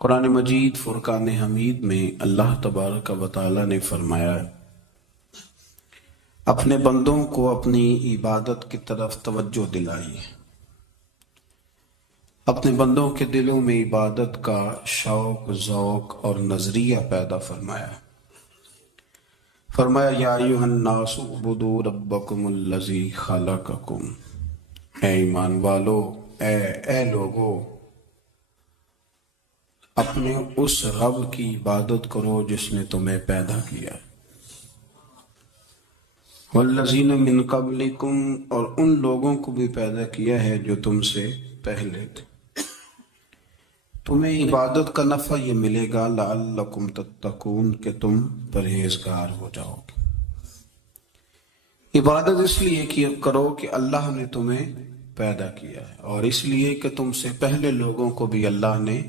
قرآن مجید فرقان حمید میں اللہ تبارک و تعالی نے فرمایا ہے اپنے بندوں کو اپنی عبادت کی طرف توجہ دلائی، اپنے بندوں کے دلوں میں عبادت کا شوق، ذوق اور نظریہ پیدا فرمایا۔ فرمایا یا ایھا الناس اعبدوا ربکم الذی خلقکم، اے ایمان والو، اے لوگو، اپنے اس رب کی عبادت کرو جس نے تمہیں پیدا کیا، والذین من قبلکم، اور ان لوگوں کو بھی پیدا کیا ہے جو تم سے پہلے تھے۔ تمہیں عبادت کا نفع یہ ملے گا لعلکم تتقون، کہ تم پرہیزگار ہو جاؤ گے۔ عبادت اس لیے کرو کہ اللہ نے تمہیں پیدا کیا ہے، اور اس لیے کہ تم سے پہلے لوگوں کو بھی اللہ نے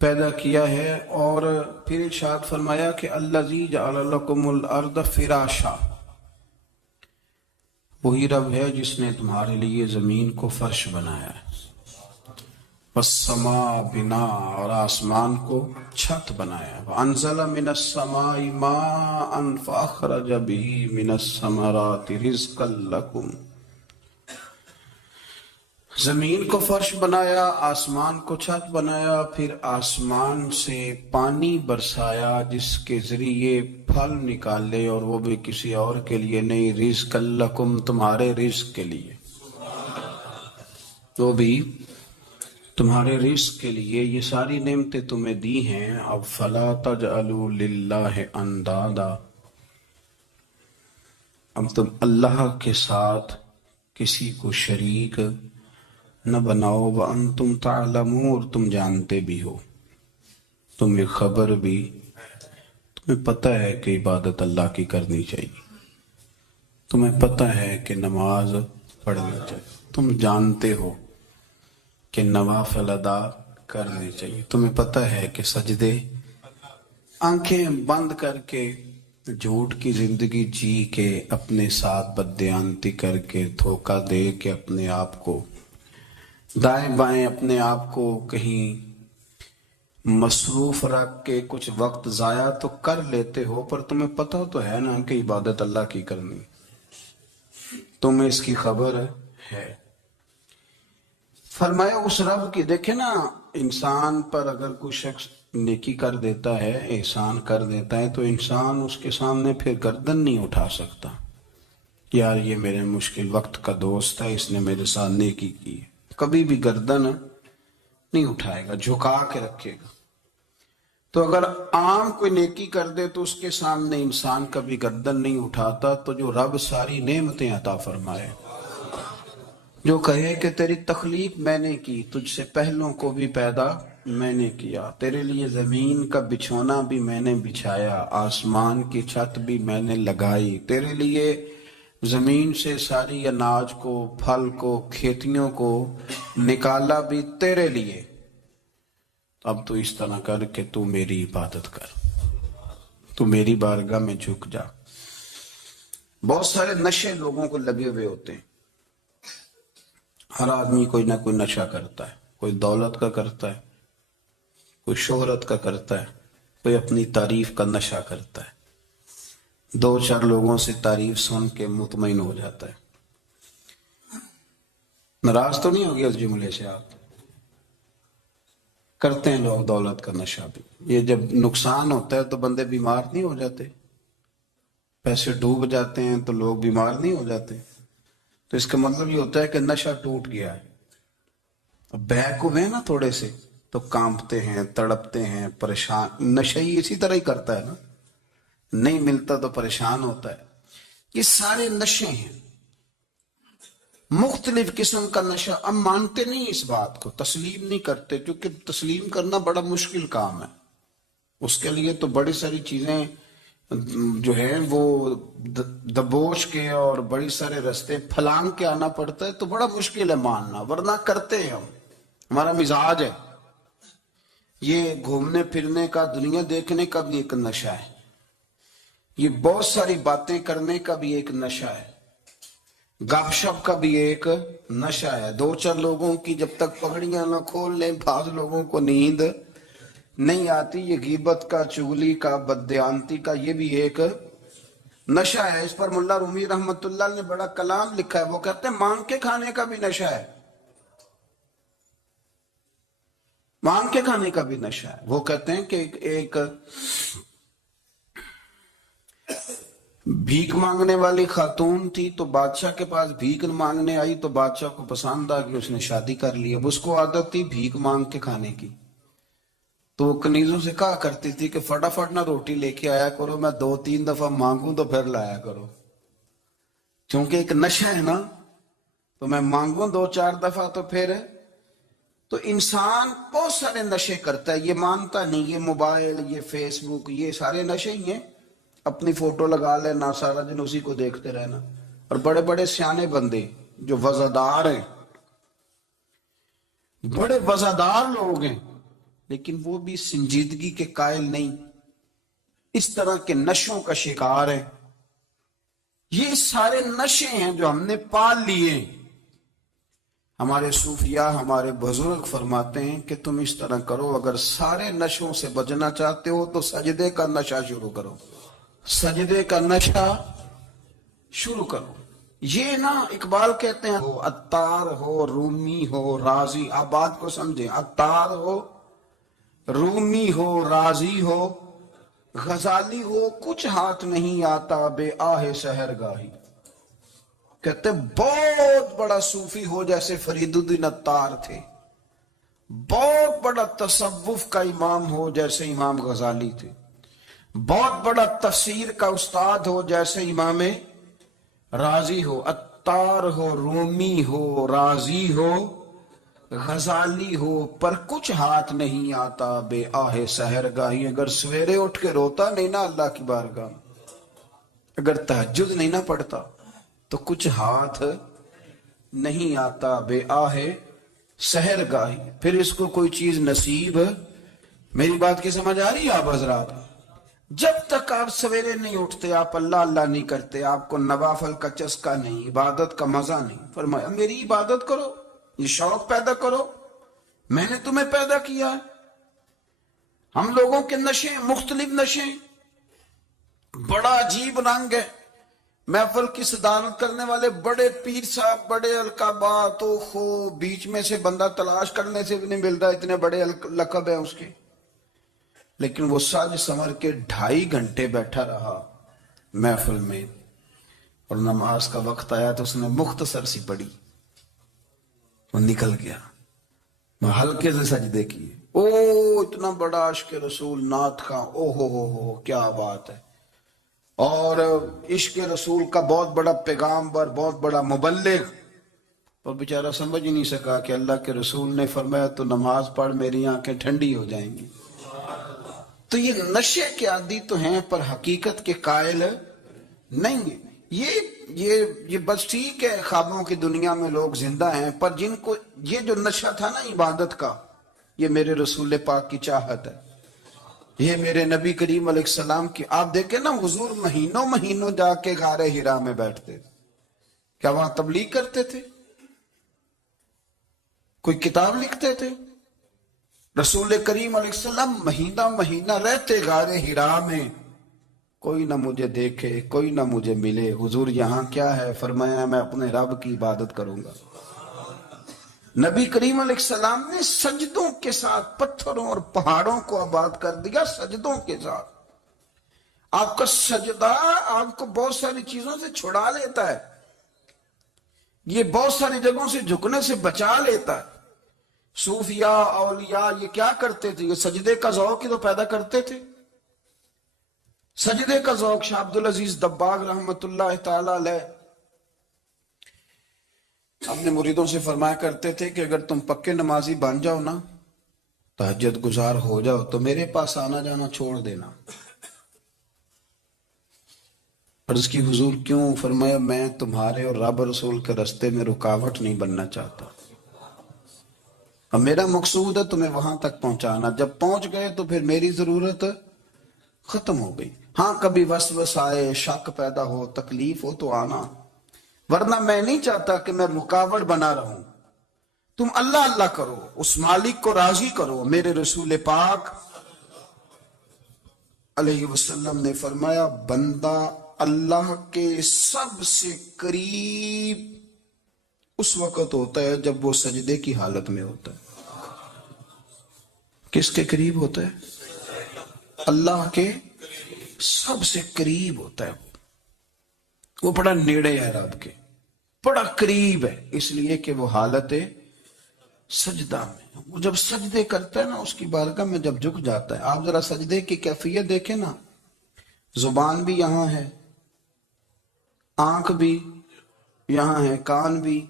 پیدا کیا ہے۔ اور پھر ارشاد فرمایا کہ الذی جعل لکم الارض فراشا، وہی رب ہے جس نے تمہارے لیے زمین کو فرش بنایا ہے، والسماء بنا، اور آسمان کو چھت بنایا، وانزل من السماء ماء فاخرج به من الثمرات رزقا لکم، زمین کو فرش بنایا، آسمان کو چھت بنایا، پھر آسمان سے پانی برسایا جس کے ذریعے پھل نکالے، اور وہ بھی کسی اور کے لیے نہیں، رزقا لکم، تمہارے رزق کے لیے، وہ بھی تمہارے رزق کے لیے۔ یہ ساری نعمتیں تمہیں دی ہیں، اب فلا تجعلوا للہ اندادا، اب تم اللہ کے ساتھ کسی کو شریک نہ بناؤ، وانتم تعلمون، اور تم جانتے بھی ہو، تمہیں خبر بھی، تمہیں پتہ ہے کہ عبادت اللہ کی کرنی چاہیے، تمہیں پتہ ہے کہ نماز پڑھنی چاہیے، تم جانتے ہو کہ نوافل ادا کرنے چاہیے، تمہیں پتہ ہے کہ سجدے آنکھیں بند کر کے، جھوٹ کی زندگی جی کے، اپنے ساتھ بددیانتی کر کے، دھوکہ دے کے، اپنے آپ کو دائیں بائیں، اپنے آپ کو کہیں مصروف رکھ کے کچھ وقت ضائع تو کر لیتے ہو، پر تمہیں پتہ تو ہے نا کہ عبادت اللہ کی کرنی، تمہیں اس کی خبر ہے۔ فرمایا اس رب کی، دیکھیں نا، انسان پر اگر کوئی شخص نیکی کر دیتا ہے، احسان کر دیتا ہے، تو انسان اس کے سامنے پھر گردن نہیں اٹھا سکتا، یار یہ میرے مشکل وقت کا دوست ہے، اس نے میرے ساتھ نیکی کی، کبھی بھی گردن نہیں اٹھائے گا، جھکا کے رکھے گا۔ تو اگر عام کوئی نیکی کر دے تو اس کے سامنے انسان کبھی گردن نہیں اٹھاتا، تو جو رب ساری نعمتیں عطا فرمائے، جو کہے کہ تیری تخلیق میں نے کی، تجھ سے پہلوں کو بھی پیدا میں نے کیا، تیرے لیے زمین کا بچھونا بھی میں نے بچھایا، آسمان کی چھت بھی میں نے لگائی، تیرے لیے زمین سے ساری اناج کو، پھل کو، کھیتیوں کو نکالا بھی تیرے لیے، اب تو اس طرح کر کہ تو میری عبادت کر، تو میری بارگاہ میں جھک جا۔ بہت سارے نشے لوگوں کو لگے ہوئے ہوتے ہیں، ہر آدمی کوئی نہ کوئی نشہ کرتا ہے، کوئی دولت کا کرتا ہے، کوئی شہرت کا کرتا ہے، کوئی اپنی تعریف کا نشہ کرتا ہے، دو چار لوگوں سے تعریف سن کے مطمئن ہو جاتا ہے۔ ناراض تو نہیں ہو گیا اس جملے سے آپ؟ کرتے ہیں لوگ دولت کا نشہ بھی، یہ جب نقصان ہوتا ہے تو بندے بیمار نہیں ہو جاتے، پیسے ڈوب جاتے ہیں تو لوگ بیمار نہیں ہو جاتے، تو اس کا مطلب یہ ہوتا ہے کہ نشہ ٹوٹ گیا ہے۔ اب بیک ہوئے نا تھوڑے سے تو کانپتے ہیں، تڑپتے ہیں، پریشان، نشہ ہی اسی طرح ہی کرتا ہے نا، نہیں ملتا تو پریشان ہوتا ہے۔ یہ سارے نشے ہیں، مختلف قسم کا نشہ۔ اب مانتے نہیں اس بات کو، تسلیم نہیں کرتے، کیونکہ تسلیم کرنا بڑا مشکل کام ہے، اس کے لیے تو بڑی ساری چیزیں جو ہے وہ دبوچ کے اور بڑی سارے رستے پھلانگ کے آنا پڑتا ہے، تو بڑا مشکل ہے ماننا، ورنہ کرتے ہیں ہم، ہمارا مزاج ہے۔ یہ گھومنے پھرنے کا، دنیا دیکھنے کا بھی ایک نشہ ہے، یہ بہت ساری باتیں کرنے کا بھی ایک نشہ ہے، گپ شپ کا بھی ایک نشہ ہے، دو چار لوگوں کی جب تک پگڑیاں نہ کھول لیں، بعض لوگوں کو نیند نہیں آتی. یہ غیبت کا، چغلی کا، بددیانتی کا یہ بھی ایک نشہ ہے. اس پر ملا رومی رحمت اللہ نے بڑا کلام لکھا ہے. وہ کہتے ہیں مانگ کے کھانے کا بھی نشہ ہے، مانگ کے کھانے کا بھی نشہ ہے. وہ کہتے ہیں کہ ایک بھیک مانگنے والی خاتون تھی، تو بادشاہ کے پاس بھیک مانگنے آئی، تو بادشاہ کو پسند آ کہ اس نے شادی کر لی. اب اس کو عادت تھی بھیک مانگ کے کھانے کی، تو وہ کنیزوں سے کہا کرتی تھی کہ فٹافٹ نہ روٹی لے کے آیا کرو، میں 2-3 دفعہ مانگوں تو پھر لایا کرو. چونکہ ایک نشہ ہے نا، تو میں مانگوں 2-4 دفعہ تو پھر. تو انسان بہت سارے نشے کرتا ہے، یہ مانتا نہیں. یہ موبائل، یہ فیس بک، یہ سارے نشے ہی ہیں. اپنی فوٹو لگا لینا، سارا دن اسی کو دیکھتے رہنا. اور بڑے بڑے سیانے بندے جو وزادار ہیں، بڑے وزادار لوگ ہیں، لیکن وہ بھی سنجیدگی کے قائل نہیں، اس طرح کے نشوں کا شکار ہے. یہ سارے نشے ہیں جو ہم نے پال لیے. ہمارے صوفیاء، ہمارے بزرگ فرماتے ہیں کہ تم اس طرح کرو، اگر سارے نشوں سے بچنا چاہتے ہو تو سجدے کا نشہ شروع کرو، سجدے کا نشہ شروع کرو. یہ نا اقبال کہتے ہیں عطار ہو، رومی ہو، رازی. آپ بات کو سمجھیں، عطار ہو، رومی ہو، رازی ہو، غزالی ہو، کچھ ہاتھ نہیں آتا بے آہ سحر گاہی. کہتے بہت بڑا صوفی ہو جیسے فرید الدین عطار تھے، بہت بڑا تصوف کا امام ہو جیسے امام غزالی تھے، بہت بڑا تفسیر کا استاد ہو جیسے امام رازی ہو. عطار ہو، رومی ہو، رازی ہو، غزالی ہو، پر کچھ ہاتھ نہیں آتا بے آہ سحر گاہی. اگر سویرے اٹھ کے روتا نہیں نا اللہ کی بارگاہ، اگر تہجد نہیں نہ پڑھتا، تو کچھ ہاتھ نہیں آتا بے آہ سحر گاہی. پھر اس کو کوئی چیز نصیب. میری بات کی سمجھ آ رہی ہے آپ حضرات؟ جب تک آپ سویرے نہیں اٹھتے، آپ اللہ اللہ نہیں کرتے، آپ کو نوافل کا چسکا نہیں، عبادت کا مزہ نہیں. فرمایا میری عبادت کرو، یہ شوق پیدا کرو، میں نے تمہیں پیدا کیا. ہم لوگوں کے نشے مختلف نشے، بڑا عجیب رنگ ہے. محفل کی صدارت کرنے والے بڑے پیر صاحب، بڑے القابات، بیچ میں سے بندہ تلاش کرنے سے بھی نہیں ملتا، اتنے بڑے لقب ہیں اس کے. لیکن وہ سج سنور کے 2.5 گھنٹے بیٹھا رہا محفل میں، اور نماز کا وقت آیا تو اس نے مختصر سی پڑھی، وہ نکل گیا. میں ہلکے سے سجدے کیے. او اتنا بڑا عشق رسول، نعت کا، او ہو کیا بات ہے. اور عشق رسول کا بہت بڑا پیغامبر، بہت بڑا مبلغ، اور بیچارہ سمجھ ہی نہیں سکا کہ اللہ کے رسول نے فرمایا تو نماز پڑھ میری آنکھیں ٹھنڈی ہو جائیں گی. تو یہ نشے کے عادی تو ہیں پر حقیقت کے قائل نہیں ہیں. یہ بس ٹھیک ہے، خوابوں کی دنیا میں لوگ زندہ ہیں، پر جن کو یہ جو نشہ تھا نا عبادت کا، یہ میرے رسول پاک کی چاہت ہے، یہ میرے نبی کریم علیہ السلام کی. آپ دیکھیں نا حضور مہینوں جا کے غار حرا میں بیٹھتے تھے. کیا وہاں تبلیغ کرتے تھے؟ کوئی کتاب لکھتے تھے؟ رسول کریم علیہ السلام مہینہ رہتے غار حرا میں. کوئی نہ مجھے دیکھے، کوئی نہ مجھے ملے. حضور یہاں کیا ہے؟ فرمایا میں اپنے رب کی عبادت کروں گا. نبی کریم علیہ السلام نے سجدوں کے ساتھ پتھروں اور پہاڑوں کو آباد کر دیا، سجدوں کے ساتھ. آپ کا سجدہ آپ کو بہت ساری چیزوں سے چھڑا لیتا ہے، یہ بہت ساری جگہوں سے جھکنے سے بچا لیتا ہے. صوفیاء، اولیاء یہ کیا کرتے تھے؟ یہ سجدے کا ذوق ہی تو پیدا کرتے تھے. سجدے کا ذوق. شاہ عبد العزیز دباغ رحمت اللہ تعالی علیہ اپنے مریدوں سے فرمایا کرتے تھے کہ اگر تم پکے نمازی بن جاؤ نا، تہجد گزار ہو جاؤ، تو میرے پاس آنا جانا چھوڑ دینا. عرض کی حضور کیوں؟ فرمایا میں تمہارے اور رب رسول کے رستے میں رکاوٹ نہیں بننا چاہتا، اب میرا مقصود ہے تمہیں وہاں تک پہنچانا. جب پہنچ گئے تو پھر میری ضرورت ختم ہو گئی. ہاں کبھی وسوس آئے، شک پیدا ہو، تکلیف ہو تو آنا، ورنہ میں نہیں چاہتا کہ میں رکاوٹ بنا رہوں. تم اللہ اللہ کرو، اس مالک کو راضی کرو، میرے رسول پاک علیہ وسلم نے فرمایا بندہ اللہ کے سب سے قریب اس وقت ہوتا ہے جب وہ سجدے کی حالت میں ہوتا ہے۔ کس کے قریب ہوتا ہے؟ اللہ کے سب سے قریب ہوتا ہے، وہ بڑا نیڑے ہے رب کے، بڑا قریب ہے، اس لیے کہ وہ حالت سجدہ میں، وہ جب سجدے کرتا ہے نا اس کی بارگاہ میں جب جھک جاتا ہے۔ آپ ذرا سجدے کی کیفیت دیکھیں نا، زبان بھی یہاں ہے، آنکھ بھی یہاں ہے، کان بھی،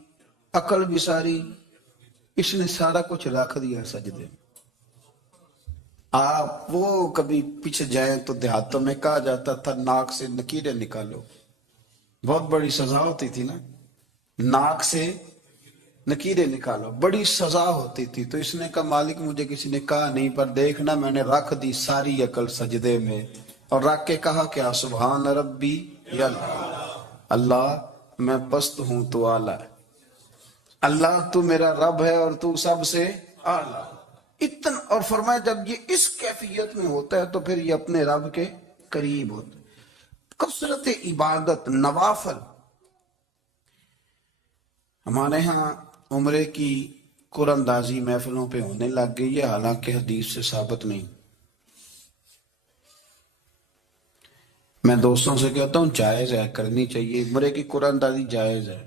عقل بھی ساری، اس نے سارا کچھ رکھ دیا سجدے میں۔ آپ وہ کبھی پیچھے جائیں تو دیہاتوں میں کہا جاتا تھا ناک سے نکیریں نکالو، بہت بڑی سزا ہوتی تھی نا، ناک سے نکیریں نکالو، بڑی سزا ہوتی تھی۔ تو اس نے کہا مالک مجھے کسی نے کہا نہیں، پر دیکھنا میں نے رکھ دی ساری عقل سجدے میں، اور رکھ کے کہا کیا؟ سبحان ربی یا اللہ میں پست ہوں تو اعلیٰ ہے، اللہ تو میرا رب ہے اور تو سب سے اعلیٰ اتنا۔ اور فرمایا جب یہ اس کیفیت میں ہوتا ہے تو پھر یہ اپنے رب کے قریب ہوتا ہے۔ کثرت عبادت، نوافل۔ ہمارے ہاں عمرے کی قراندازی محفلوں پہ ہونے لگ گئی ہے، حالانکہ حدیث سے ثابت نہیں۔ میں دوستوں سے کہتا ہوں جائز ہے، کرنی چاہیے، عمرے کی قراندازی جائز ہے،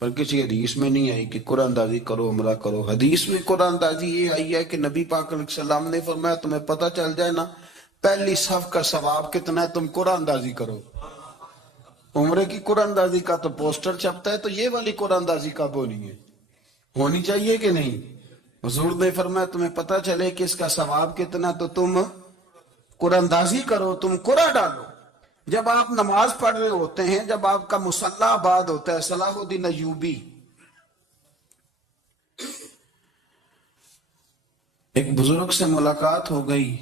پر کسی حدیث میں نہیں آئی کہ قرآن اندازی کرو عمرہ کرو۔ حدیث میں قرآن اندازی یہ آئی ہے کہ نبی پاک علیہ السلام نے فرمایا تمہیں پتہ چل جائے نا پہلی صف کا ثواب کتنا ہے، تم قرآن اندازی کرو۔ عمرے کی قرآن اندازی کا تو پوسٹر چھپتا ہے، تو یہ والی قرآن اندازی کب ہونی ہے؟ ہونی چاہیے کہ نہیں؟ حضور نے فرمایا تمہیں پتہ چلے کہ اس کا ثواب کتنا تو تم قرآن اندازی کرو، تم قرآن ڈالو۔ جب آپ نماز پڑھ رہے ہوتے ہیں، جب آپ کا مصلی آباد ہوتا ہے، صلاح الدین ایوبی ایک بزرگ سے ملاقات ہو گئی،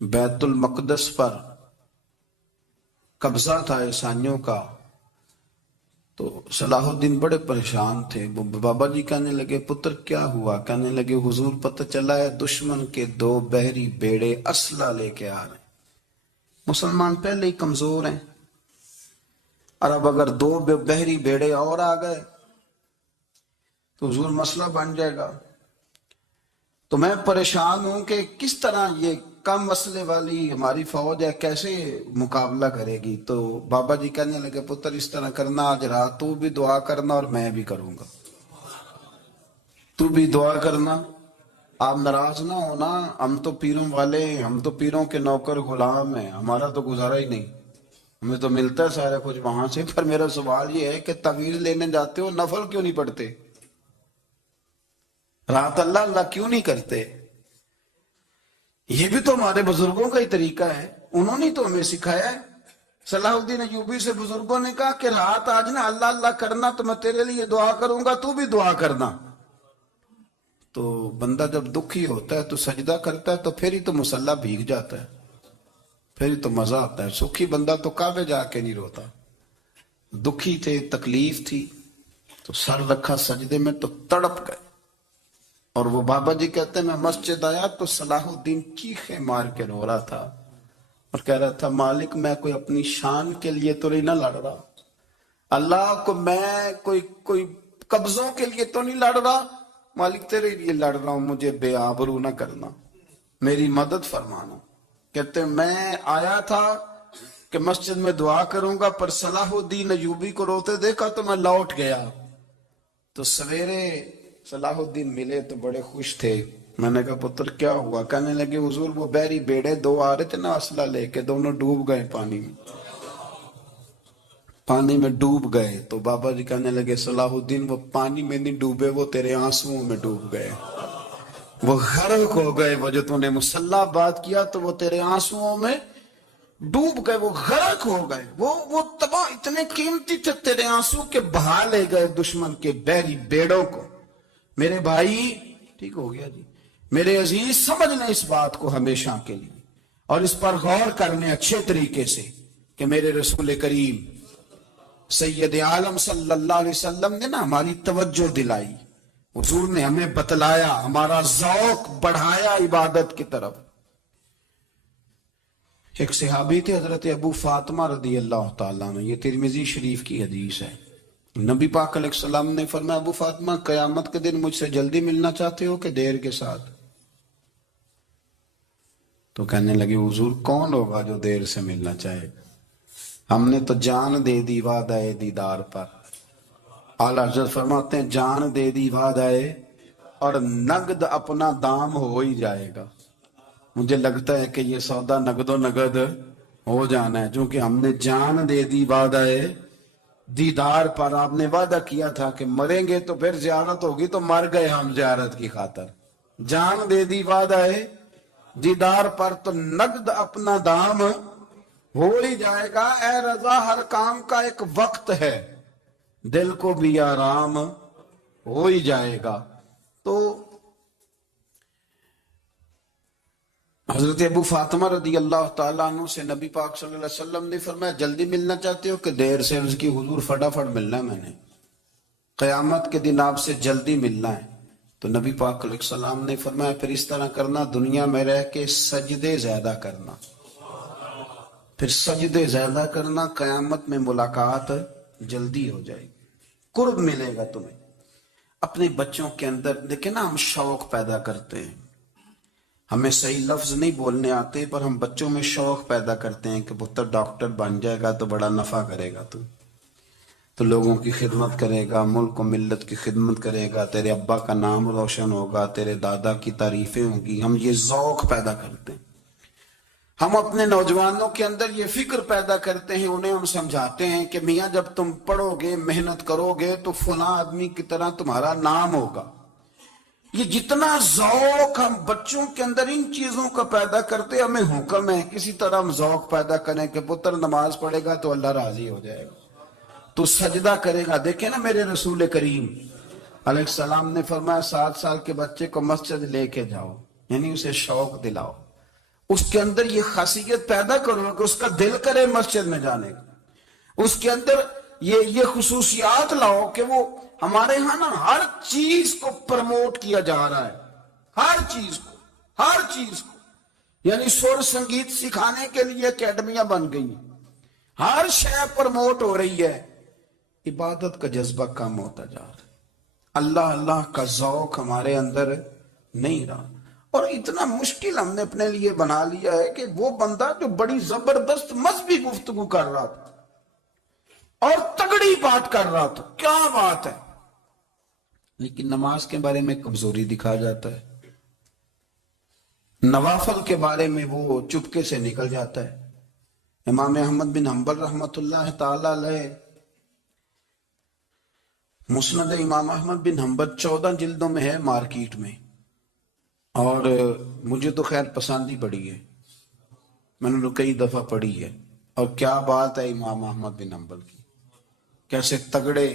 بیت المقدس پر قبضہ تھا عیسائیوں کا، تو صلاح الدین بڑے پریشان تھے۔ بابا جی کہنے لگے پتر کیا ہوا؟ کہنے لگے حضور پتہ چلا ہے دشمن کے 2 بحری بیڑے اسلحہ لے کے آ رہے ہیں، مسلمان پہلے ہی کمزور ہیں، اور اب اگر 2 بحری بیڑے اور آ گئے تو حضور مسئلہ بن جائے گا۔ تو میں پریشان ہوں کہ کس طرح یہ کم مسئلے والی ہماری فوج ہے کیسے مقابلہ کرے گی۔ تو بابا جی کہنے لگے پتر اس طرح کرنا، آج رات تو بھی دعا کرنا اور میں بھی کروں گا، تو بھی دعا کرنا، آپ ناراض نہ ہونا، ہم تو پیروں والے، ہم تو پیروں کے نوکر غلام ہیں، ہمارا تو گزارا ہی نہیں، ہمیں تو ملتا ہے سارا کچھ وہاں سے۔ پر میرا سوال یہ ہے کہ تعویذ لینے جاتے ہو نفل کیوں نہیں پڑھتے؟ رات اللہ اللہ کیوں نہیں کرتے؟ یہ بھی تو ہمارے بزرگوں کا ہی طریقہ ہے، انہوں نے تو ہمیں سکھایا ہے۔ صلاح الدین ایوبی سے بزرگوں نے کہا کہ رات آج نا اللہ اللہ کرنا، تو میں تیرے لیے دعا کروں گا، تو بھی دعا کرنا۔ تو بندہ جب دکھی ہوتا ہے تو سجدہ کرتا ہے، تو پھر ہی تو مصلی بھیگ جاتا ہے، پھر ہی تو مزہ آتا ہے۔ سکھی بندہ تو کعبے جا کے نہیں روتا، دکھی تھے، تکلیف تھی، تو سر رکھا سجدے میں تو تڑپ گئے۔ اور وہ بابا جی کہتے ہیں میں مسجد آیا تو صلاح الدین چیخے مار کے رو رہا تھا اور کہہ رہا تھا مالک میں کوئی اپنی شان کے لیے تو نہیں نہ لڑ رہا، اللہ کو میں کوئی قبضوں کے لیے تو نہیں لڑ رہا، مالک تیرے لیے لڑ رہا ہوں، مجھے بے آبرو نہ کرنا، میری مدد فرمانا۔ کہتے ہیں میں آیا تھا کہ مسجد میں دعا کروں گا، پر صلاح الدین ایوبی کو روتے دیکھا تو میں لوٹ گیا۔ تو سویرے صلاح الدین ملے تو بڑے خوش تھے۔ میں نے کہا پتر کیا ہوا؟ کہنے لگے حضور وہ بحری بیڑے 2 آ رہے تھے نا اسلحہ لے کے، دونوں ڈوب گئے پانی میں ڈوب گئے۔ تو بابا جی کہنے لگے صلاح الدین وہ پانی میں نہیں ڈوبے، وہ تیرے آنسوؤں میں ڈوب گئے، وہ غرق ہو گئے، وہ جو تو نے مصلی بات کیا تو وہ تیرے آنسوؤں میں ڈوب گئے، وہ غرق ہو گئے، وہ تباہ، اتنے قیمتی تھے تیرے آنسو کے بہا لے گئے دشمن کے بحری بیڑوں کو۔ میرے بھائی ٹھیک ہو گیا جی، میرے عزیز سمجھ لیں اس بات کو ہمیشہ کے لیے، اور اس پر غور کرنے اچھے طریقے سے کہ میرے رسول کریم سید عالم صلی اللہ علیہ وسلم نے نا ہماری توجہ دلائی، حضور نے ہمیں بتلایا، ہمارا ذوق بڑھایا عبادت کی طرف۔ ایک صحابی تھے حضرت ابو فاطمہ رضی اللہ تعالیٰ عنہ، یہ ترمذی شریف کی حدیث ہے۔ نبی پاک علیہ السلام نے فرمایا ابو فاطمہ قیامت کے دن مجھ سے جلدی ملنا چاہتے ہو کہ دیر کے ساتھ؟ تو کہنے لگے حضور کون ہوگا جو دیر سے ملنا چاہے، ہم نے تو جان دے دی وعدہ دیدار پر۔ اعلیٰ حضرت فرماتے ہیں جان دے دی وعدہ اور نقد اپنا دام ہو ہی جائے گا۔ مجھے لگتا ہے کہ یہ سودا نقد و نقد ہو جانا ہے، چونکہ ہم نے جان دے دی وعدہ دیدار پر۔ آپ نے وعدہ کیا تھا کہ مریں گے تو پھر زیارت ہوگی، تو مر گئے ہم زیارت کی خاطر۔ جان دے دی وعدہ دیدار پر تو نقد اپنا دام ہو ہی جائے گا۔ اے رضا ہر کام کا ایک وقت ہے، دل کو بھی آرام ہو ہی جائے گا۔ تو حضرت ابو فاطمہ رضی اللہ تعالیٰ عنہ سے نبی پاک صلی اللہ علیہ وسلم نے فرمایا جلدی ملنا چاہتے ہو کہ دیر سے؟ اس کی حضور فٹافٹ ملنا ہے، میں نے قیامت کے دن آپ سے جلدی ملنا ہے۔ تو نبی پاک علیہ السلام نے فرمایا پھر اس طرح کرنا، دنیا میں رہ کے سجدے زیادہ کرنا، پھر سجدے زیادہ کرنا، قیامت میں ملاقات جلدی ہو جائے گی، قرب ملے گا تمہیں۔ اپنے بچوں کے اندر دیکھیں نا، ہم شوق پیدا کرتے ہیں، ہمیں صحیح لفظ نہیں بولنے آتے پر ہم بچوں میں شوق پیدا کرتے ہیں کہ پتر ڈاکٹر بن جائے گا تو بڑا نفع کرے گا، تو لوگوں کی خدمت کرے گا، ملک و ملت کی خدمت کرے گا، تیرے ابا کا نام روشن ہوگا، تیرے دادا کی تعریفیں ہوں گی۔ ہم یہ ذوق پیدا کرتے ہیں، ہم اپنے نوجوانوں کے اندر یہ فکر پیدا کرتے ہیں، انہیں ہم سمجھاتے ہیں کہ میاں جب تم پڑھو گے محنت کرو گے تو فلاں آدمی کی طرح تمہارا نام ہوگا۔ یہ جتنا ذوق ہم بچوں کے اندر ان چیزوں کا پیدا کرتے، ہمیں حکم ہے کسی طرح ہم ذوق پیدا کریں کہ پتر نماز پڑھے گا تو اللہ راضی ہو جائے گا، تو سجدہ کرے گا۔ دیکھیں نا میرے رسول کریم علیہ السلام نے فرمایا 7 سال کے بچے کو مسجد لے کے جاؤ، یعنی اسے شوق دلاؤ، اس کے اندر یہ خاصیت پیدا کرو کہ اس کا دل کرے مسجد میں جانے کا، اس کے اندر یہ خصوصیات لاؤ کہ وہ ہمارے ہاں نا ہر چیز کو پروموٹ کیا جا رہا ہے، ہر چیز کو، یعنی سر سنگیت سکھانے کے لیے اکیڈمیاں بن گئی ہیں، ہر شے پروموٹ ہو رہی ہے، عبادت کا جذبہ کم ہوتا جا رہا ہے، اللہ کا ذوق ہمارے اندر نہیں رہا۔ اور اتنا مشکل ہم نے اپنے لیے بنا لیا ہے کہ وہ بندہ جو بڑی زبردست مذہبی گفتگو کر رہا تھا اور تگڑی بات کر رہا تھا، کیا بات ہے، لیکن نماز کے بارے میں کمزوری دکھا جاتا ہے، نوافل کے بارے میں وہ چپکے سے نکل جاتا ہے۔ امام احمد بن حنبل رحمۃ اللہ تعالی علیہ، مسند امام احمد بن حنبل 14 جلدوں میں ہے مارکیٹ میں، اور مجھے تو خیر پسند ہی پڑی ہے، میں نے کئی دفعہ پڑھی ہے۔ اور کیا بات ہے امام احمد بن حنبل کی، کیسے تگڑے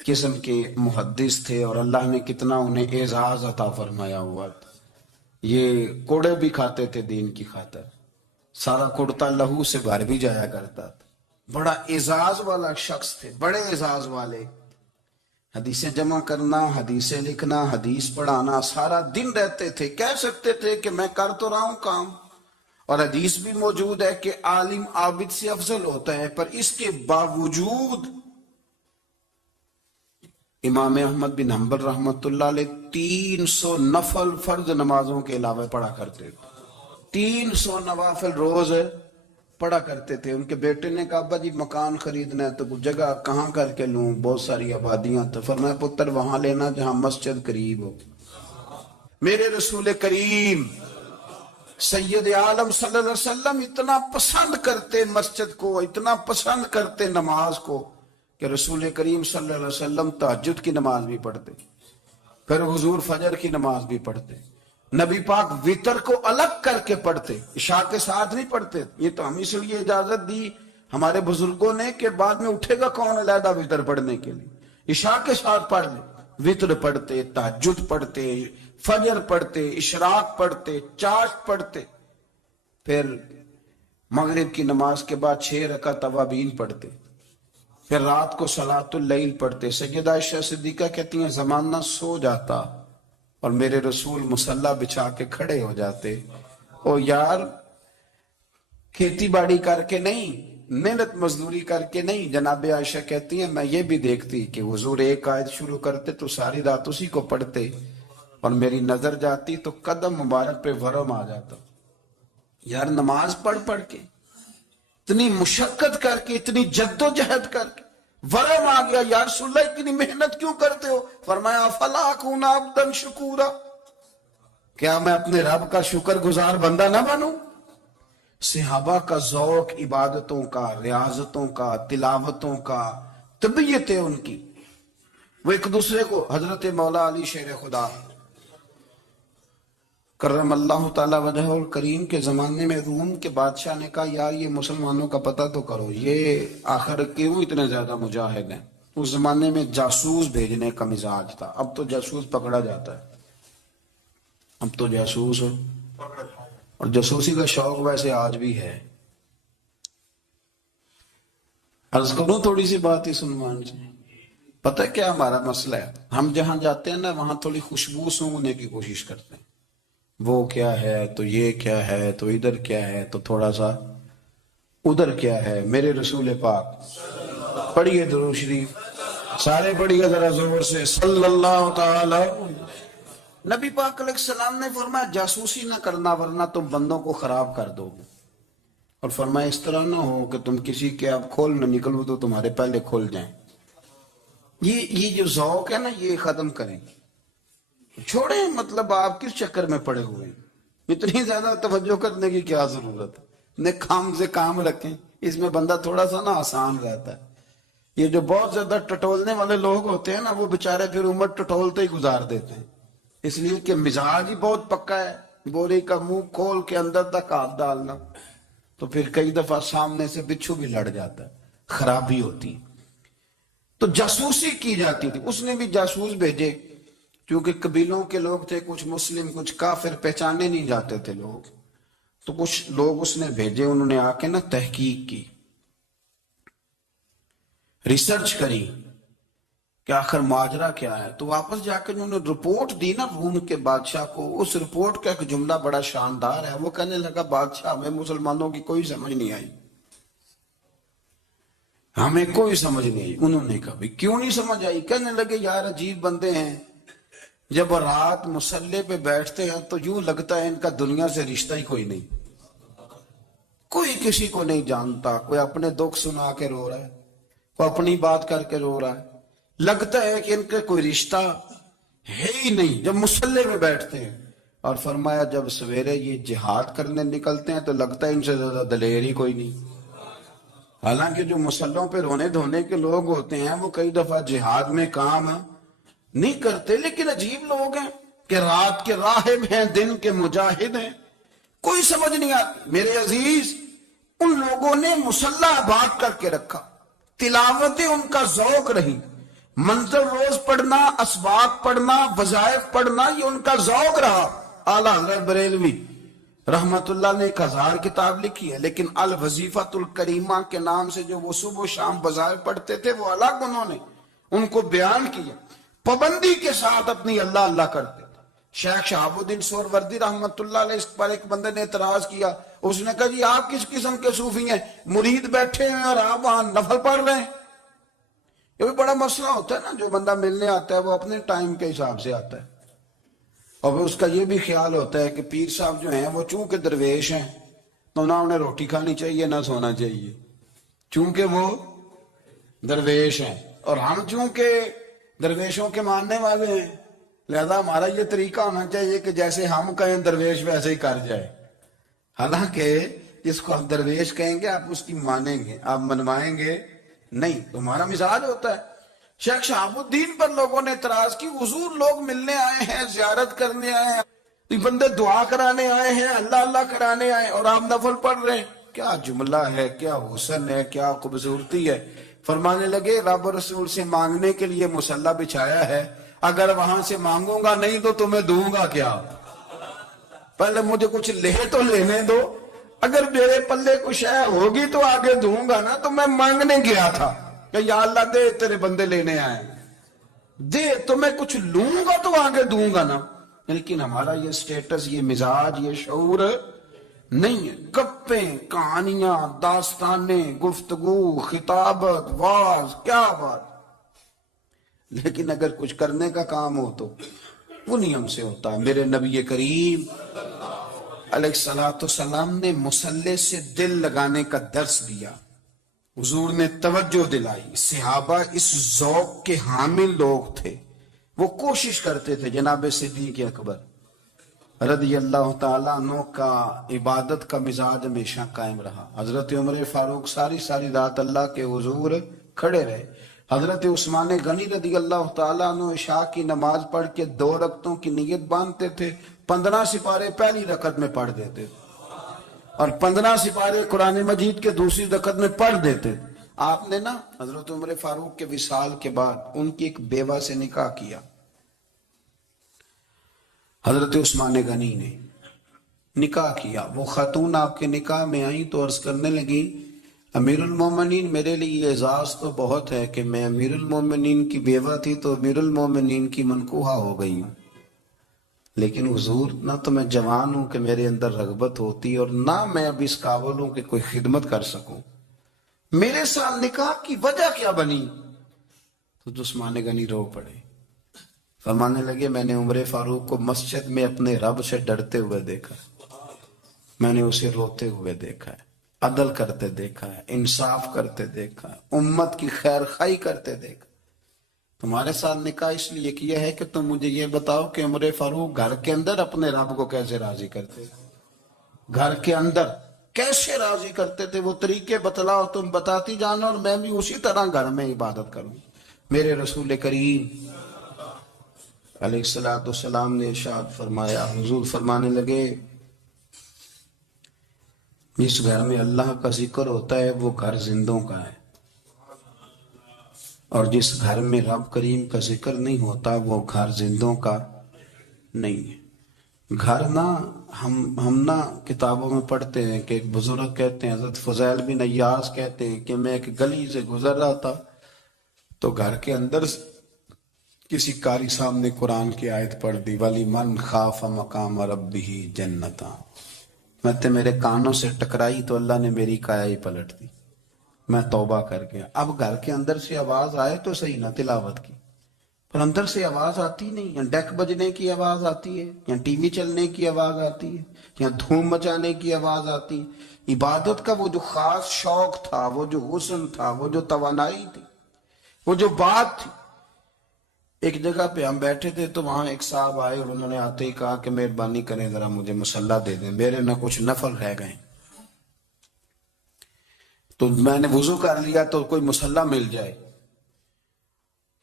قسم کے محدث تھے، اور اللہ نے کتنا انہیں اعزاز عطا فرمایا ہوا تھا۔ یہ کوڑے بھی کھاتے تھے دین کی خاطر، سارا کرتا لہو سے بھر بھی جایا کرتا تھا، بڑا اعزاز والا شخص تھے، بڑے اعزاز والے۔ حدیثیں جمع کرنا، حدیثیں لکھنا، حدیث پڑھانا، سارا دن رہتے تھے۔ کہہ سکتے تھے کہ میں کر تو رہا ہوں کام، اور حدیث بھی موجود ہے کہ عالم عابد سے افضل ہوتا ہے، پر اس کے باوجود امام احمد بن حنبل رحمۃ اللہ علیہ 300 نفل فرض نمازوں کے علاوہ پڑھا کرتے تھے، 300 نوافل روز پڑھا کرتے تھے۔ ان کے بیٹے نے کہا ابا جی مکان خریدنا ہے تو جگہ کہاں کر کے لوں، بہت ساری آبادیاں، تو فرمایا پتر وہاں لینا جہاں مسجد قریب ہو۔ میرے رسول کریم سید عالم صلی اللہ علیہ وسلم اتنا پسند کرتے مسجد کو، اتنا پسند کرتے نماز کو، کہ رسول کریم صلی اللہ علیہ وسلم تہجد کی نماز بھی پڑھتے، پھر حضور فجر کی نماز بھی پڑھتے، نبی پاک وتر کو الگ کر کے پڑھتے، عشاء کے ساتھ نہیں پڑھتے۔ یہ تو ہم اس لیے اجازت دی ہمارے بزرگوں نے کہ بعد میں اٹھے گا کون علیحدہ وتر پڑھنے کے لیے، عشاء کے ساتھ پڑھ لے۔ وتر پڑھتے، تہجد پڑھتے، فجر پڑھتے، اشراق پڑھتے، چاشت پڑھتے، پھر مغرب کی نماز کے بعد 6 رکعت اوابین پڑھتے، پھر رات کو صلاۃ اللیل پڑھتے۔ سیدہ عائشہ صدیقہ کہتی ہیں زمانہ سو جاتا اور میرے رسول مصلی بچھا کے کھڑے ہو جاتے، او یار کھیتی باڑی کر کے نہیں، محنت مزدوری کر کے نہیں. جناب عائشہ کہتی ہیں میں یہ بھی دیکھتی کہ حضور ایک آیت شروع کرتے تو ساری رات اسی کو پڑھتے، اور میری نظر جاتی تو قدم مبارک پہ ورم آ جاتا. یار نماز پڑھ پڑھ کے، اتنی مشقت کر کے، اتنی جد و جہد کر کے ورم آ گیا. یا رسول اللہ اتنی محنت کیوں کرتے ہو؟ فرمایا افلا اکون عبدا شکورا، کیا میں اپنے رب کا شکر گزار بندہ نہ بنوں؟ صحابہ کا ذوق عبادتوں کا، ریاضتوں کا، تلاوتوں کا، طبیعت ہے ان کی. وہ ایک دوسرے کو، حضرت مولا علی شیر خدا کرم اللہ تعالی وجہہ الکریم کے زمانے میں روم کے بادشاہ نے کہا یار یہ مسلمانوں کا پتہ تو کرو، یہ آخر کیوں اتنے زیادہ مجاہد ہیں. اس زمانے میں جاسوس بھیجنے کا مزاج تھا، اب تو جاسوس پکڑا جاتا ہے، اب تو جاسوس، اور جاسوسی کا شوق ویسے آج بھی ہے. عرض کروں تھوڑی سی بات ہی سلمان سے، پتہ کیا ہمارا مسئلہ ہے؟ ہم جہاں جاتے ہیں نا وہاں تھوڑی خوشبو سونگنے کی کوشش کرتے ہیں. وہ کیا ہے تو یہ کیا ہے تو ادھر کیا ہے تو تھوڑا سا ادھر کیا ہے. میرے رسول پاک پڑھیے درود شریف، سارے پڑھیے ذرا زور سے، صلی اللہ تعالی. نبی پاک علیہ السلام نے فرمایا جاسوسی نہ کرنا ورنہ تم بندوں کو خراب کر دو گے. اور فرمایا اس طرح نہ ہو کہ تم کسی کے اب کھول نہ نکلو تو تمہارے پہلے کھول جائیں. یہ جو ذوق ہے نا یہ ختم کریں، چھوڑیں. مطلب آپ کس چکر میں پڑے ہوئے ہیں؟ اتنی زیادہ توجہ کرنے کی کیا ضرورت ہے؟ کام سے کام رکھیں، اس میں بندہ تھوڑا سا نا آسان رہتا ہے. یہ جو بہت زیادہ ٹٹولنے والے لوگ ہوتے ہیں نا وہ بےچارے پھر عمر ٹٹولتے ہی گزار دیتے ہیں، اس لیے کہ مزاج ہی بہت پکا ہے. بوری کا منہ کھول کے اندر تک ہاتھ ڈالنا تو پھر کئی دفعہ سامنے سے بچھو بھی لڑ جاتا ہے، خرابی ہوتی. تو جاسوسی کی جاتی تھی. اس نے بھی جاسوس بھیجے کیونکہ قبیلوں کے لوگ تھے، کچھ مسلم کچھ کافر، پہچانے نہیں جاتے تھے لوگ. تو کچھ لوگ اس نے بھیجے، انہوں نے آ کے نا تحقیق کی، ریسرچ کری کہ آخر ماجرا کیا ہے. تو واپس جا کے انہوں نے رپورٹ دی نا روم کے بادشاہ کو. اس رپورٹ کا ایک جملہ بڑا شاندار ہے. وہ کہنے لگا بادشاہ ہمیں مسلمانوں کی کوئی سمجھ نہیں آئی، ہمیں کوئی سمجھ نہیں آئی. انہوں نے کہا بھی کیوں نہیں سمجھ آئی؟ کہنے لگے یار عجیب بندے ہیں، جب رات مصلے پہ بیٹھتے ہیں تو یوں لگتا ہے ان کا دنیا سے رشتہ ہی کوئی نہیں، کوئی کسی کو نہیں جانتا. کوئی اپنے دکھ سنا کے رو رہا ہے، کوئی اپنی بات کر کے رو رہا ہے. لگتا ہے کہ ان کا کوئی رشتہ ہے ہی نہیں جب مصلے پہ بیٹھتے ہیں. اور فرمایا جب سویرے یہ جہاد کرنے نکلتے ہیں تو لگتا ہے ان سے زیادہ دلیر ہی کوئی نہیں. حالانکہ جو مسلوں پہ رونے دھونے کے لوگ ہوتے ہیں وہ کئی دفعہ جہاد میں کام نہیں کرتے، لیکن عجیب لوگ ہیں کہ رات کے راہب ہیں، دن کے مجاہد ہیں، کوئی سمجھ نہیں آتی. میرے عزیز ان لوگوں نے مسلح آباد کر کے رکھا، تلاوتیں ان کا ذوق رہی، منظر روز پڑھنا، اسباق پڑھنا، وظائف پڑھنا، یہ ان کا ذوق رہا. اعلیٰ حضرت بریلوی رحمت اللہ نے 1000 کتاب لکھی ہے، لیکن الوظیفۃ الکریمہ کے نام سے جو وہ صبح و شام وظائف پڑھتے تھے وہ الگ انہوں نے ان کو بیان کیا، پابندی کے ساتھ اپنی اللہ اللہ کرتے. شیخ شہاب الدین سہروردی رحمت اللہ علیہ، اس پر ایک بندے نے اعتراض کیا. اس نے کہا جی آپ کس قسم کے صوفی ہیں، مرید بیٹھے ہیں اور آپ وہاں نفل پڑھ رہے ہیں؟ یہ بھی بڑا مسئلہ ہوتا ہے نا. جو بندہ ملنے آتا ہے وہ اپنے ٹائم کے حساب سے آتا ہے، اور اس کا یہ بھی خیال ہوتا ہے کہ پیر صاحب جو ہیں وہ چونکہ درویش ہیں تو نہ انہیں روٹی کھانی چاہیے نہ سونا چاہیے، چونکہ وہ درویش ہیں، اور ہم چونکہ درویشوں کے ماننے والے ہیں لہذا ہمارا یہ طریقہ ہونا چاہیے کہ جیسے ہم کہیں درویش ویسے ہی کر جائے. حالانکہ جس کو آپ درویش کہیں گے آپ اس کی مانیں گے، آپ منوائیں گے نہیں، تمہارا مزاج ہوتا ہے. شیخ شہاب الدین پر لوگوں نے اعتراض کی، حضور لوگ ملنے آئے ہیں، زیارت کرنے آئے ہیں، یہ بندے دعا کرانے آئے ہیں، اللہ اللہ کرانے آئے اور آپ نفل پڑھ رہے ہیں. کیا جملہ ہے، کیا حسن ہے، کیا خوبصورتی ہے. فرمانے لگے رب رسول سے مانگنے کے لیے مصلی بچھایا ہے، اگر وہاں سے مانگوں گا نہیں تو تمہیں دوں گا کیا؟ پہلے مجھے کچھ لے تو لینے دو، اگر میرے پلے کچھ ہے ہوگی تو آگے دوں گا نا. تو میں مانگنے گیا تھا کہ یا اللہ دے، تیرے بندے لینے آئے دے، تو میں کچھ لوں گا تو آگے دوں گا نا. لیکن ہمارا یہ سٹیٹس، یہ مزاج، یہ شعور نہیں ہے، گپیں، کہانیاں، داستانیں، گفتگو، خطابت، واز، کیا بات. لیکن اگر کچھ کرنے کا کام ہو تو وہ نہیں ہم سے ہوتا. میرے نبی کریم علیہ الصلوۃ والسلام نے مصلے سے دل لگانے کا درس دیا. حضور نے توجہ دلائی. صحابہ اس ذوق کے حامل لوگ تھے، وہ کوشش کرتے تھے. جناب صدیق اکبر رضی اللہ تعالیٰ عنہ کا عبادت کا مزاج ہمیشہ قائم رہا. حضرت عمر فاروق ساری رات اللہ کے حضور کھڑے رہے. حضرت عثمان غنی رضی اللہ تعالیٰ عنہ عشاء کی نماز پڑھ کے 2 رکعتوں کی نیت باندھتے تھے. 15 سپارے پہلی رکعت میں پڑھ دیتے تھے اور 15 سپارے قرآن مجید کے دوسری رکعت میں پڑھ دیتے تھے. آپ نے نا حضرت عمر فاروق کے وصال کے بعد ان کی ایک بیوہ سے نکاح کیا. حضرت عثمان غنی نے نکاح کیا. وہ خاتون آپ کے نکاح میں آئیں تو عرض کرنے لگی امیر المومنین میرے لیے اعزاز تو بہت ہے کہ میں امیر المومنین کی بیوہ تھی تو امیر المومنین کی منکوحہ ہو گئی ہوں، لیکن حضور نہ تو میں جوان ہوں کہ میرے اندر رغبت ہوتی اور نہ میں اب اس قابل ہوں کہ کوئی خدمت کر سکوں، میرے ساتھ نکاح کی وجہ کیا بنی؟ تو عثمان غنی رو پڑے. فرمانے لگے میں نے عمر فاروق کو مسجد میں اپنے رب سے ڈرتے ہوئے دیکھا، میں نے اسے روتے ہوئے دیکھا ہے، عدل کرتے دیکھا ہے، انصاف کرتے دیکھا ہے، امت کی خیر خواہی کرتے دیکھا. تمہارے ساتھ نکاح اس لیے کیا ہے کہ تم مجھے یہ بتاؤ کہ عمر فاروق گھر کے اندر اپنے رب کو کیسے راضی کرتے، گھر کے اندر کیسے راضی کرتے تھے، وہ طریقے بتلاؤ، تم بتاتی جانا اور میں بھی اسی طرح گھر میں عبادت کروں. میرے رسول کریم علیہ الصلوۃ والسلام نے ارشاد فرمایا. حضور فرمانے لگے جس گھر میں اللہ کا ذکر ہوتا ہے وہ گھر زندوں کا ہے، اور جس گھر میں رب کریم کا ذکر نہیں ہوتا وہ گھر زندوں کا نہیں ہے. گھر نا ہم نا کتابوں میں پڑھتے ہیں کہ ایک بزرگ کہتے ہیں، حضرت فضیل بن عیاض کہتے ہیں کہ میں ایک گلی سے گزر رہا تھا تو گھر کے اندر کسی قاری صاحب نے قرآن کی آیت پڑھ دی وَلِمَنْ خَافَ مَقَامَ رَبِّهِ جَنَّتَانِ. میں تے میرے کانوں سے ٹکرائی تو اللہ نے میری کایا ہی پلٹ دی، میں توبہ کر گیا. اب گھر کے اندر سے آواز آئے تو صحیح نہ تلاوت کی، پر اندر سے آواز آتی نہیں، یا ڈیک بجنے کی آواز آتی ہے، یا ٹی وی چلنے کی آواز آتی ہے، یا دھوم مچانے کی آواز آتی ہے. عبادت کا وہ جو خاص شوق تھا، وہ جو حسن تھا، وہ جو توانائی تھی، وہ جو بات تھی. ایک جگہ پہ ہم بیٹھے تھے تو وہاں ایک صاحب آئے اور انہوں نے آتے ہی کہا کہ مہربانی کریں ذرا مجھے مصلی دے دیں، میرے نہ کچھ نفل رہ گئے. تو میں نے وضو کر لیا تو کوئی مصلی مل جائے.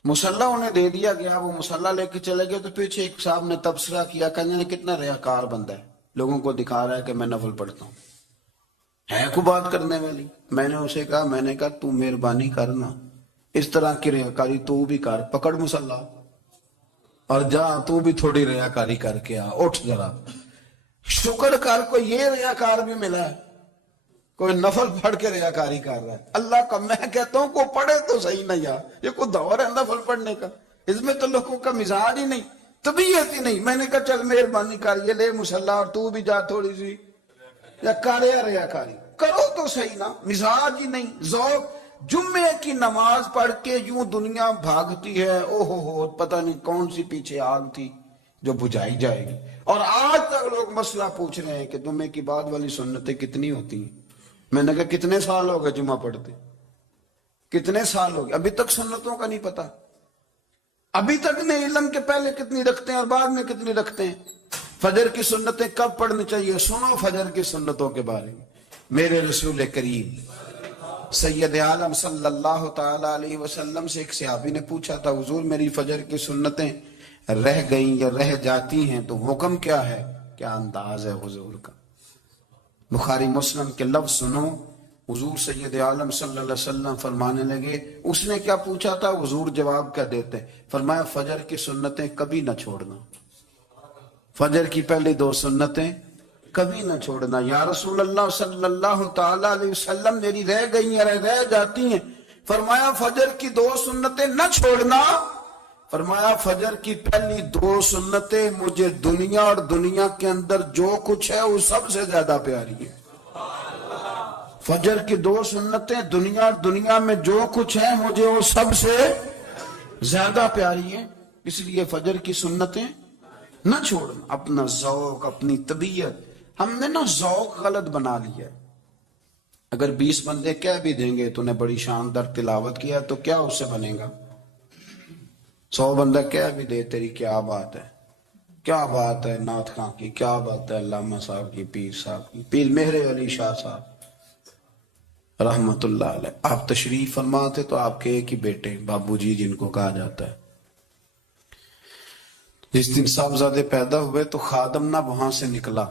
مصلی انہیں دے دیا گیا، وہ مصلی لے کے چلے گئے تو پیچھے ایک صاحب نے تبصرہ کیا، کہنے نے کتنا ریاکار بندہ ہے، لوگوں کو دکھا رہا ہے کہ میں نفل پڑھتا ہوں، ہے کو بات کرنے والی. میں نے اسے کہا، میں نے کہا تو مہربانی کرنا اس طرح کی ریاکاری تو بھی کر، پکڑ مصلی اور جا تو بھی تھوڑی ریاکاری کر کے آ، اٹھ ذرا شکر کر. کوئی یہ ریاکار بھی ملا ہے، کوئی نفل پڑھ کے ریاکاری کر رہا ہے. اللہ کا میں کہتا ہوں کو پڑھے تو صحیح نہ یار، یہ کوئی دور ہے نفل پڑھنے کا؟ اس میں تو لوگوں کا مزاج ہی نہیں، طبیعت ہی نہیں. میں نے کہا چل مہربانی کر، یہ لے مصلی اور تو بھی جا تھوڑی سی یا کر یا ریاکاری کرو تو صحیح نا. مزاج ہی نہیں، ذوق. جمعے کی نماز پڑھ کے یوں دنیا بھاگتی ہے، اوہو پتہ نہیں کون سی پیچھے آگ تھی جو بجھائی جائے گی. اور آج تک لوگ مسئلہ پوچھ رہے ہیں کہ جمعے کی بعد والی سنتیں کتنی ہوتی ہیں. میں نے کہا کتنے سال ہو گئے جمعہ پڑھتے، کتنے سال ہو گئے، ابھی تک سنتوں کا نہیں پتا، ابھی تک نہیں علم کے پہلے کتنی رکھتے ہیں اور بعد میں کتنی رکھتے ہیں. فجر کی سنتیں کب پڑھنی چاہیے، سنو فجر کی سنتوں کے بارے میں. میرے رسول کریم سید عالم صلی اللہ تعالی علیہ وسلم سے ایک صحابی نے پوچھا تھا، حضور میری فجر کی سنتیں رہ گئیں یا رہ جاتی ہیں تو حکم کیا ہے؟ کیا انداز ہے حضور کا. بخاری مسلم کے لفظ سنو. حضور سید عالم صلی اللہ علیہ وسلم فرمانے لگے، اس نے کیا پوچھا تھا، حضور جواب کیا دیتے؟ فرمایا فجر کی سنتیں کبھی نہ چھوڑنا، فجر کی پہلی 2 سنتیں کبھی نہ چھوڑنا. یا رسول اللہ صلی اللہ تعالی علیہ وسلم میری رہ گئی ہیں، رہ جاتی ہیں. فرمایا فجر کی 2 سنتیں نہ چھوڑنا، فرمایا فجر کی پہلی 2 سنتیں مجھے دنیا اور دنیا کے اندر جو کچھ ہے وہ سب سے زیادہ پیاری ہے. فجر کی 2 سنتیں دنیا اور دنیا میں جو کچھ ہے مجھے وہ سب سے زیادہ پیاری ہیں. اس لیے فجر کی سنتیں نہ چھوڑنا. اپنا ذوق، اپنی طبیعت، ہم نے نا ذوق غلط بنا لیا ہے. اگر 20 بندے کہہ بھی دیں گے تو نے بڑی شاندار تلاوت کیا تو کیا اس سے بنے گا؟ 100 بندہ کہہ بھی دے تیری کیا بات ہے، کیا بات ہے نعت خاں کی، کیا بات ہے علامہ صاحب کی، پیر صاحب کی، پیر مہر علی شاہ صاحب رحمت اللہ علیہ. آپ تشریف فرما تھے تو آپ کے ایک ہی بیٹے بابو جی جن کو کہا جاتا ہے، جس دن صاحبزادے پیدا ہوئے تو خادم نہ وہاں سے نکلا.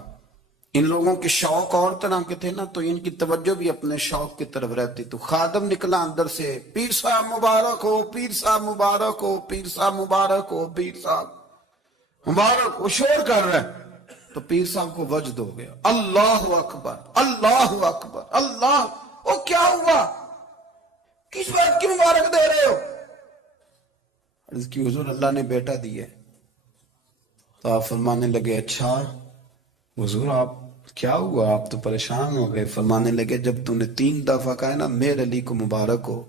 ان لوگوں کے شوق اور طرح کے تھے نا، تو ان کی توجہ بھی اپنے شوق کی طرف رہتی. تو خادم نکلا اندر سے، پیر صاحب مبارک ہو، پیر صاحب مبارک ہو، پیر صاحب مبارک ہو، پیر صاحب مبارک ہو. شور کر رہا ہے تو پیر صاحب کو وجد ہو گیا. اللہ اکبر، اللہ اکبر، اللہ. او کیا ہوا؟ کس بات کی مبارک دے رہے ہو؟ عرض کی حضور اللہ نے بیٹا دیا. تو آپ فرمانے لگے اچھا حضور آپ کیا ہوا؟ آپ تو پریشان ہو گئے. فرمانے لگے جب تم نے 3 دفعہ کہا نا مہر علی کو مبارک ہو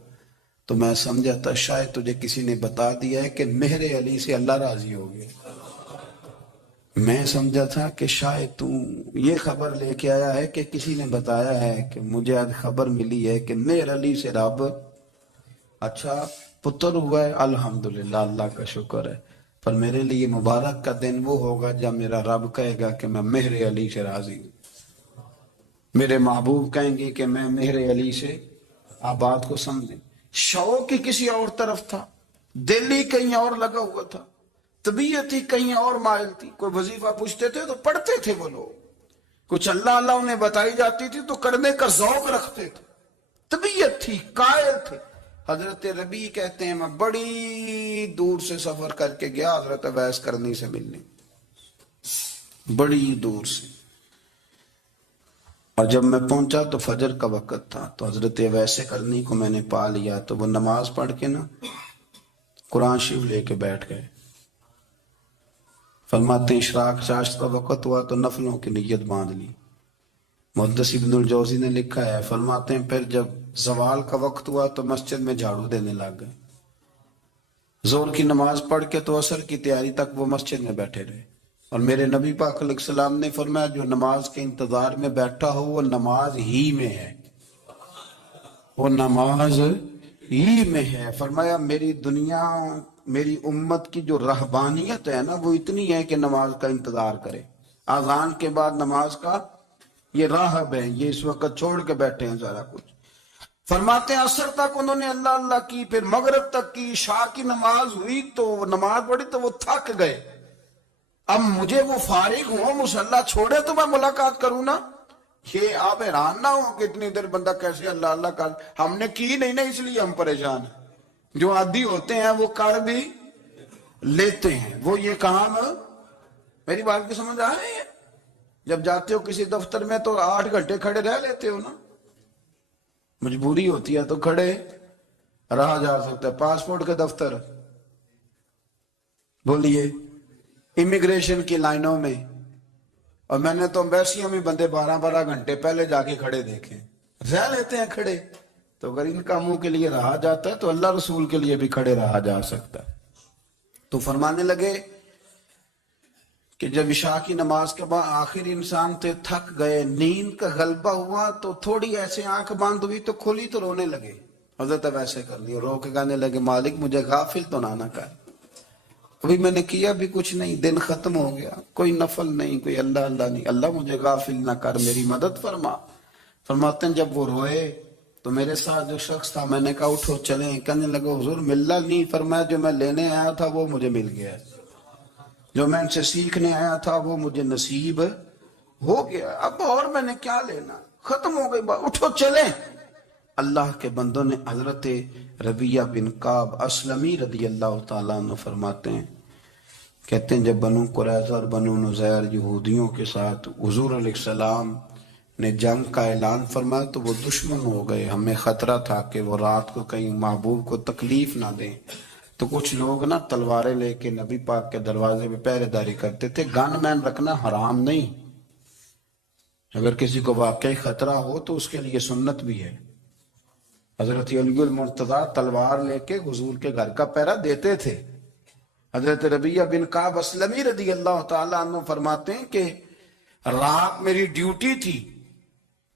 تو میں سمجھا تھا شاید تجھے کسی نے بتا دیا ہے کہ مہر علی سے اللہ راضی ہو گیا. میں سمجھا تھا کہ شاید تو یہ خبر لے کے آیا ہے کہ کسی نے بتایا ہے کہ مجھے آج خبر ملی ہے کہ مہر علی سے رب اچھا پتر ہوا ہے. الحمدللہ، اللہ کا شکر ہے. پر میرے لیے مبارک کا دن وہ ہوگا جب میرا رب کہے گا کہ میں مہر علی سے راضی ہوں. میرے محبوب کہیں گے کہ میں مہر علی سے. آپ بات کو سمجھیں. شوق ہی کسی اور طرف تھا، دل ہی کہیں اور لگا ہوا تھا، طبیعت ہی کہیں اور مائل تھی. کوئی وظیفہ پوچھتے تھے تو پڑھتے تھے وہ لوگ، کچھ اللہ اللہ انہیں بتائی جاتی تھی تو کرنے کا ذوق رکھتے تھے، طبیعت تھی، قائل تھے. حضرت ربیع کہتے ہیں میں بڑی دور سے سفر کر کے گیا حضرت اویس کرنی سے ملنے، بڑی دور سے. اور جب میں پہنچا تو فجر کا وقت تھا. تو حضرت اویس کرنی کو میں نے پا لیا. تو وہ نماز پڑھ کے نا قرآن شریف لے کے بیٹھ گئے. فرماتے ہیں اشراق چاشت کا وقت ہوا تو نفلوں کی نیت باندھ لی. محدث ابن الجوزی نے لکھا ہے، فرماتے ہیں پھر جب زوال کا وقت ہوا تو مسجد میں جھاڑو دینے لگ گئے. زور کی نماز پڑھ کے تو عصر کی تیاری تک وہ مسجد میں بیٹھے رہے. اور میرے نبی پاک علیہ السلام نے فرمایا جو نماز کے انتظار میں بیٹھا ہو وہ نماز ہی میں ہے، وہ نماز ہی میں ہے. فرمایا میری دنیا، میری امت کی جو رہبانیت ہے نا وہ اتنی ہے کہ نماز کا انتظار کرے. اذان کے بعد نماز کا یہ راہب ہے، یہ اس وقت چھوڑ کے بیٹھے ہیں سارا کچھ. فرماتے ہیں عصر تک انہوں نے اللہ اللہ کی، پھر مغرب تک کی، عشاء کی نماز ہوئی تو نماز پڑھی تو وہ تھک گئے. اب مجھے وہ فارغ ہو، مصلی چھوڑے تو میں ملاقات کروں نا. یہ آپ حیران نہ ہو کہ اتنی دیر بندہ کیسے اللہ اللہ کر. ہم نے کی نہیں نا اس لیے ہم پریشان ہیں. جو عادی ہوتے ہیں وہ کر بھی لیتے ہیں. وہ یہ کام، میری بات کی سمجھ آ رہی ہے؟ جب جاتے ہو کسی دفتر میں تو 8 گھنٹے کھڑے رہ لیتے ہو نا، مجبوری ہوتی ہے تو کھڑے رہا جا سکتا ہے. پاسپورٹ کے دفتر بولیے، امیگریشن کی لائنوں میں، اور میں نے تو امبیسیوں میں بندے 12 گھنٹے پہلے جا کے کھڑے دیکھے، رہ لیتے ہیں کھڑے. تو اگر ان کاموں کے لیے رہا جاتا ہے تو اللہ رسول کے لیے بھی کھڑے رہا جا سکتا ہے. تو فرمانے لگے کہ جب عشاء کی نماز کے بعد آخر انسان تھے، تھک گئے، نیند کا غلبہ ہوا تو تھوڑی ایسے آنکھ بند ہوئی تو کھلی تو رونے لگے. حضرت ویسے کر لی، رو کے کہنے لگے مالک مجھے غافل تو نہ کر، ابھی میں نے کیا بھی کچھ نہیں، دن ختم ہو گیا، کوئی نفل نہیں، کوئی اللہ اللہ نہیں، اللہ مجھے غافل نہ کر، میری مدد فرما. فرماتے ہیں جب وہ روئے تو میرے ساتھ جو شخص تھا میں نے کہا اٹھو چلیں. کہنے لگا حضور ملنا نہیں. فرمایا جو میں لینے آیا تھا وہ مجھے مل گیا، جو میں ان سے سیکھنے آیا تھا وہ مجھے نصیب ہو گیا، اب اور میں نے کیا لینا، ختم ہو گئی بات، اٹھو چلیں. اللہ کے بندوں نے حضرت ربیہ بن کعب اسلمی رضی اللہ تعالیٰ عنہ فرماتے ہیں، کہتے ہیں جب بنو قریظہ اور بنو نذیر یہودیوں کے ساتھ حضور علیہ السلام نے جنگ کا اعلان فرمایا تو وہ دشمن ہو گئے. ہمیں خطرہ تھا کہ وہ رات کو کہیں محبوب کو تکلیف نہ دیں. تو کچھ لوگ نا تلواریں لے کے نبی پاک کے دروازے پہ پہرے داری کرتے تھے. گن مین رکھنا حرام نہیں، اگر کسی کو واقعی خطرہ ہو تو اس کے لیے سنت بھی ہے. حضرت علی المرتضیٰ تلوار لے کے حضور کے گھر کا پہرا دیتے تھے. حضرت ربیعہ بن کعب اسلمی رضی اللہ تعالیٰ عنہ فرماتے ہیں کہ رات میری ڈیوٹی تھی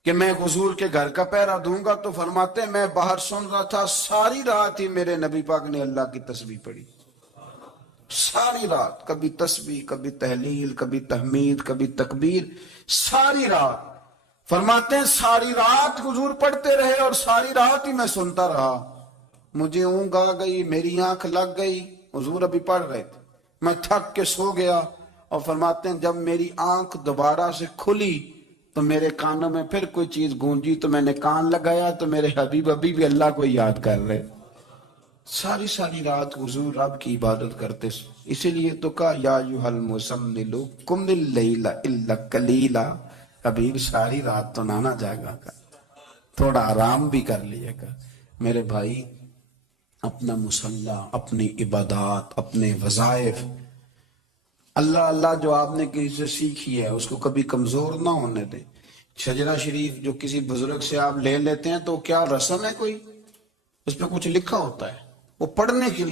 کہ میں حضور کے گھر کا پہرا دوں گا، تو فرماتے ہیں میں باہر سن رہا تھا، ساری رات ہی میرے نبی پاک نے اللہ کی تسبیح پڑھی. ساری رات، کبھی تسبیح، کبھی تحلیل، کبھی تحمید، کبھی تکبیر، ساری رات. فرماتے ہیں ساری رات حضور پڑھتے رہے اور ساری رات ہی میں سنتا رہا. مجھے اونگ آ گئی، میری آنکھ لگ گئی، حضور ابھی پڑھ رہے تھے، میں تھک کے سو گیا. اور فرماتے ہیں جب میری آنکھ دوبارہ سے کھلی تو میرے کانوں میں پھر کوئی چیز گونجی، تو میں نے کان لگایا تو میرے حبیب ابھی بھی اللہ کو یاد کر رہے. ساری رات حضور رب کی عبادت کرتے. اسی لیے تو کہا یا ایھا المزمل قم اللیل الا قلیلا. حبیب ساری رات تو نہ جاگا کر، تھوڑا آرام بھی کر لیا کر. میرے بھائی، اپنا مصلی، اپنی عبادات، اپنے وظائف، اللہ اللہ جو آپ نے کسی سے سیکھی ہے اس کو کبھی کمزور نہ ہونے دیں. شجرہ شریف جو کسی بزرگ سے آپ لے لیتے ہیں تو کیا رسم ہے کوئی؟ اس پہ کچھ لکھا ہوتا ہے، وہ پڑھنے کے لیے